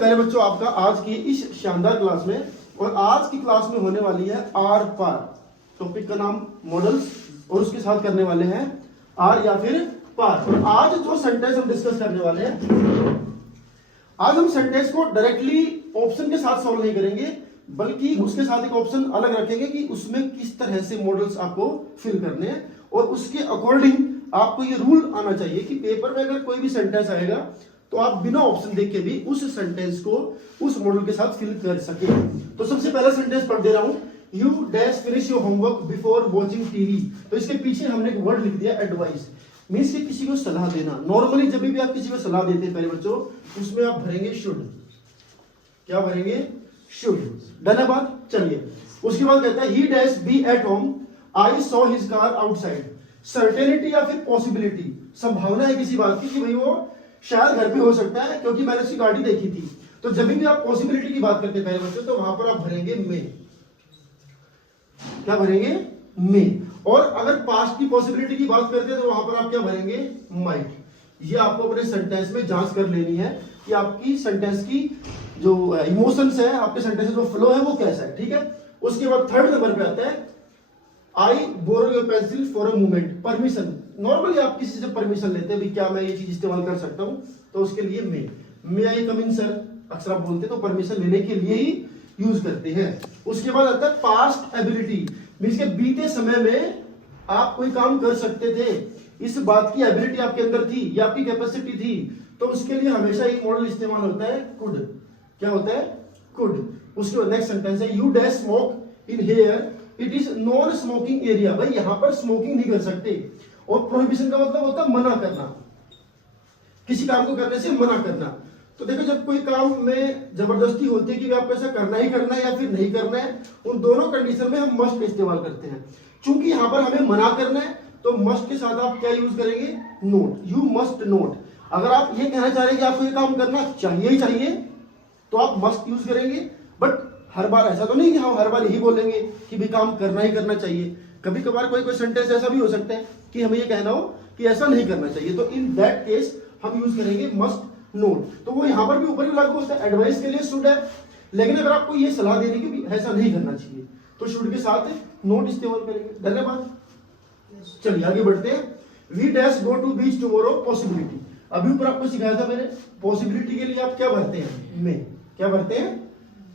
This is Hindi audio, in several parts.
प्यारे बच्चों, आपका आज की इस शानदार क्लास में, और आज की क्लास में होने वाली है आर पार। टॉपिक का नाम मॉडल्स, और उसके साथ करने वाले हैं आर या फिर पार। और आज जो सेंटेंस हम डिस्कस करने वाले हैं, आज हम सेंटेंस को डायरेक्टली ऑप्शन के साथ सॉल्व नहीं करेंगे, बल्कि उसके साथ एक ऑप्शन अलग रखेंगे कि उसमें किस तरह से मॉडल्स आपको फिल करने हैं, और उसके अकॉर्डिंग आपको ये रूल आना चाहिए कि पेपर में अगर कोई भी सेंटेंस आएगा तो आप बिना ऑप्शन देख के भी उस सेंटेंस को उस मॉडल के साथ फिल कर सके। तो सबसे पहला सेंटेंस पढ़ दे रहा हूं, you dash finish your homework before watching TV. तो इसके पीछे हमने एक वर्ड लिख दिया एडवाइस, मीन्स कि किसी को सलाह देना। नॉर्मली जब भी आप किसी को सलाह देते हैं पहले बच्चों, उसमें आप भरेंगे शुड। क्या भरेंगे? शुड। डन है बात? चलिए, उसके बाद कहता है he dash be at home, I saw his car outside. Certainty या फिर पॉसिबिलिटी, संभावना है किसी बात की कि भाई वो शायद घर पे हो सकता है क्योंकि मैंने उसकी गाड़ी देखी थी। तो जब भी आप पॉसिबिलिटी की बात करते हैं पहले बच्चों, तो वहां पर आप भरेंगे में। क्या भरेंगे? में। और अगर पास्ट की पॉसिबिलिटी की बात करते हैं तो वहां पर आप क्या भरेंगे? माइट। ये आपको अपने सेंटेंस में जांच कर लेनी है कि आपकी सेंटेंस की जो इमोशंस है, आपके सेंटेंस जो फ्लो है वो कैसा है। ठीक है। उसके बाद थर्ड नंबर पे आता है I borrow your pencil for a movement. Permission, normally आप किसी से परमिशन लेते हैं, क्या मैं ये चीज इस्तेमाल कर सकता हूं, तो उसके लिए मे आई कम इन सर अक्सर आप बोलते हैं, तो परमिशन लेने के लिए ही यूज करते हैं। उसके बाद आता है पास्ट एबिलिटी, मींस के बीते समय में आप कोई काम कर सकते थे, इस बात की एबिलिटी आपके अंदर थी या आपकी कैपेसिटी थी, तो उसके लिए हमेशा एक मॉडल इस्तेमाल होता है कुड। क्या होता है? कुड। उसके बाद नेक्स्ट सेंटेंस है you dash smoke in here, it is non smoking area. भाई यहां पर स्मोकिंग नहीं कर सकते, और प्रोहिबिशन का मतलब होता है मना करना, किसी काम को करने से मना करना। तो देखो, जब कोई काम में जबरदस्ती होती है कि आपको ऐसा करना ही करना है या फिर नहीं करना है, उन दोनों कंडीशन में हम मस्ट इस्तेमाल करते हैं। चूंकि यहां पर हमें मना करना है, तो मस्ट के साथ आप क्या यूज करेंगे? नोट। You must note. अगर आप ये कहना चाह रहे हैं कि आपको ये काम करना चाहिए ही चाहिए, तो आप मस्ट यूज करेंगे। बट हर बार ऐसा तो नहीं कि हम हर बार यही बोलेंगे कि भी काम करना ही करना चाहिए। कभी कभार कोई सेंटेंस ऐसा भी हो सकता है कि हमें ये कहना हो कि ऐसा नहीं करना चाहिए, तो इन दैट केस हम यूज करेंगे मस्ट नोट। तो वो यहां पर भी ऊपर ही लागू होता है, एडवाइस के लिए शुड है, लेकिन अगर आपको ये सलाह देने की भी ऐसा नहीं करना चाहिए, तो शुड के साथ नोट इस्तेमाल करेंगे। धन्यवाद। चलिए आगे बढ़ते हैं। We dash go to beach tomorrow, possibility. अभी ऊपर आपको सिखाया था मैंने, पॉसिबिलिटी के लिए आप क्या भरते हैं? में। क्या भरते हैं?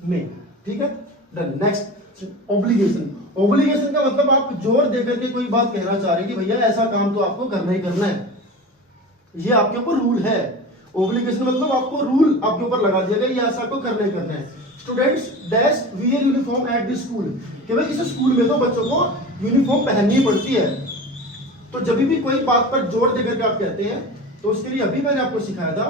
में। ठीक है। डन। Next obligation. ऑब्लिगेशन का मतलब आप जोर देकर के कोई बात कहना चाह रहे हैं कि भैया ऐसा काम तो आपको करना ही करना है, ये आपके ऊपर रूल है। ऑब्लिगेशन मतलब आपको रूल आपके ऊपर लगा दिया गया, ये ऐसा आपको करना ही करना है। Students dash wear uniform at the school, कि भाई इस स्कूल में तो बच्चों को यूनिफॉर्म पहननी पड़ती है। तो जब भी कोई बात पर जोर देकर के आप कहते हैं, तो उसके लिए अभी मैंने आपको सिखाया था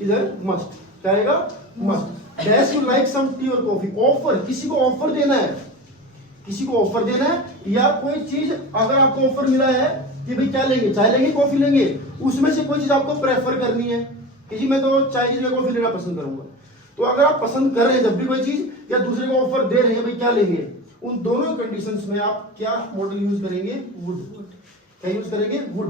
इधर मस्ट। क्या आएगा? Must. Dash you like some tea और कॉफी। ऑफर, किसी को ऑफर देना है, किसी को ऑफर देना है, या कोई चीज अगर आपको ऑफर मिला है कि भाई क्या लेंगे, चाय लेंगे कॉफी लेंगे, उसमें से कोई चीज आपको प्रेफर करनी है कि जी मैं तो चाय की जगह कॉफी लेना पसंद करूंगा। तो अगर आप पसंद कर रहे हैं जब भी कोई चीज, या दूसरे को ऑफर दे रहे हैं भाई क्या लेंगे, उन दोनों कंडीशंस में आप क्या मॉडल यूज करेंगे? वुड। क्या यूज करेंगे? वुड।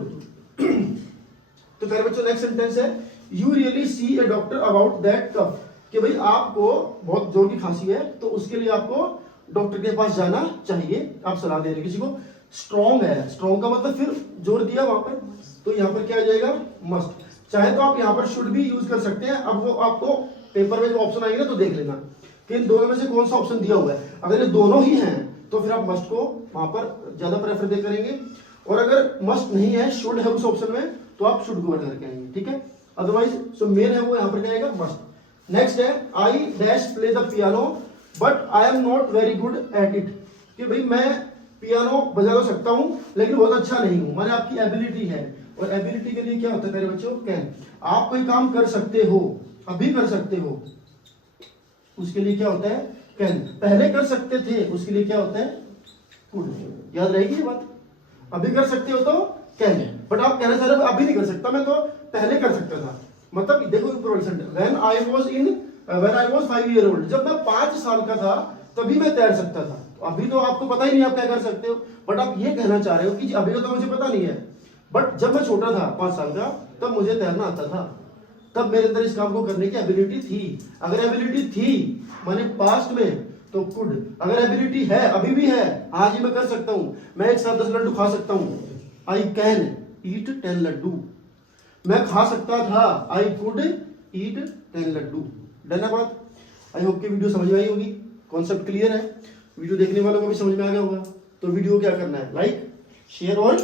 तो प्यारे बच्चों नेक्स्ट सेंटेंस है you really see a doctor about that cough, कि भाई आपको बहुत जोर की खांसी है, तो उसके लिए आपको डॉक्टर के पास जाना चाहिए, आप सलाह दे रहे हैं किसी को। स्ट्रॉन्ग है, स्ट्रॉन्ग का मतलब फिर जोर दिया वहां पर, तो यहां पर क्या आ जाएगा? मस्ट। चाहे तो आप यहां पर शुड भी यूज कर सकते हैं। अब वो आपको पेपर में जो ऑप्शन आएंगे ना, तो देख लेना कि इन दोनों में से कौन सा ऑप्शन दिया हुआ है। अगर ये दोनों ही हैं, तो फिर आप मस्ट को वहां पर ज्यादा प्रेफर दे करेंगे, और अगर मस्ट नहीं है, शुड है उस ऑप्शन में, तो आप शुड को करके आएंगे। ठीक है। अदरवाइज जो मेन है वो यहां पर क्या आएगा? मस्ट। नेक्स्ट है I dash play the piano but I am not very good at it, कि भाई मैं पियानो बजा तो सकता हूं लेकिन बहुत अच्छा नहीं हूं। माने आपकी एबिलिटी है, और एबिलिटी के लिए क्या होता है मेरे बच्चों? कैन। आप कोई काम कर सकते हो, अभी कर सकते हो, उसके लिए क्या होता है? कैन। पहले कर सकते थे, उसके लिए क्या होता है? कुड। याद रहेगी ये बात? अभी कर सकते हो तो कैन, बट आप कहना चाह रहे हो अभी नहीं कर सकता, मैं तो पहले कर सकता था। मतलब देखो when I was 5 year old, जब मैं 5 साल का था तभी मैं तैर सकता था। तो अभी तो आपको पता ही नहीं आप क्या कर सकते हो, बट आप ये कहना चाह रहे हो कि अभी तो मुझे पता नहीं है, बट जब मैं छोटा था 5 साल का, तब मुझे तैरना आता था। तब मेरे अंदर इस काम को करने की एबिलिटी थी। अगर एबिलिटी थी माने पास्ट में तो कुड, अगर एबिलिटी है अभी भी है, आज ही मैं कर सकता हूं, मैं एक साथ 10 लड्डू खा सकता हूं, आई कैन ईट 10 लड्डू, मैं खा सकता था, I could eat 10 laddu. Done है बात? आई होप कि वीडियो समझ में आई होगी, कॉन्सेप्ट क्लियर है, वीडियो देखने वालों को भी समझ में आ गया होगा। तो वीडियो क्या करना है, लाइक शेयर और